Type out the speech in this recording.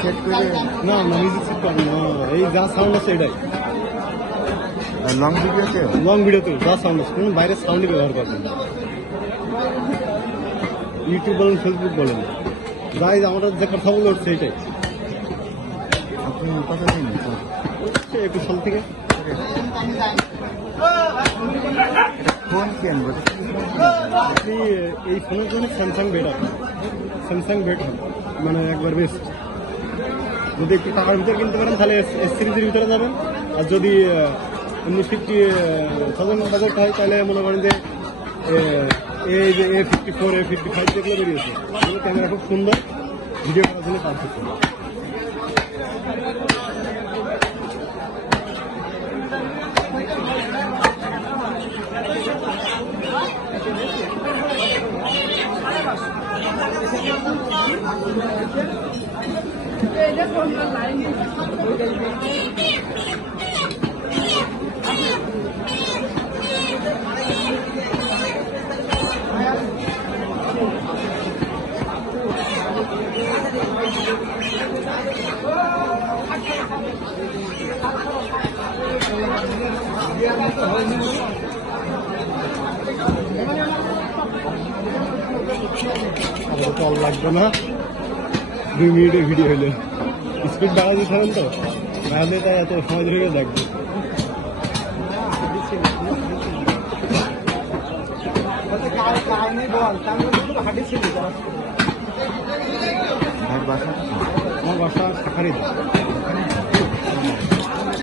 Set করে না না মিউজিক সেট করবো না, এই যা সাউন্ড আছে এটাই। লং ভিডিওতে লং ভিডিওতে যা সাউন্ড আছে, কোনো বাইরের সাউন্ডই ব্যবহার করবেন না। ইউটিউব বলেন, ফেসবুক বলেন, যাই আমরা যে কথা বলে উঠছে এটাই। আপনি কত দিন 21 সাল থেকে। ফোন কি আনবো? আপনি এই ফোনের জন্য স্যামসাং বেটার, স্যামসাং বেটার মানে একবার বেস্ট। যদি একটু টাকার ভিতরে কিনতে পারেন তাহলে এস সিরিজের ভিতরে যাবেন, আর যদি এমনি 50,000 বাজেট হয় তাহলে মনে করেন যে এই যে A54 A55 যেগুলো বেরিয়েছে, এগুলো ক্যামেরা খুব সুন্দর, ভিডিও করার জন্য পারফেক্ট। কল লাগবে না, 2 মিনিটের ভিডিও হলে স্পিড বাড়া দিতে তো, নাহলে তাই এত সময় ধরে দেখবে। ভাই বাসা আমার বাসা শাখারিতে।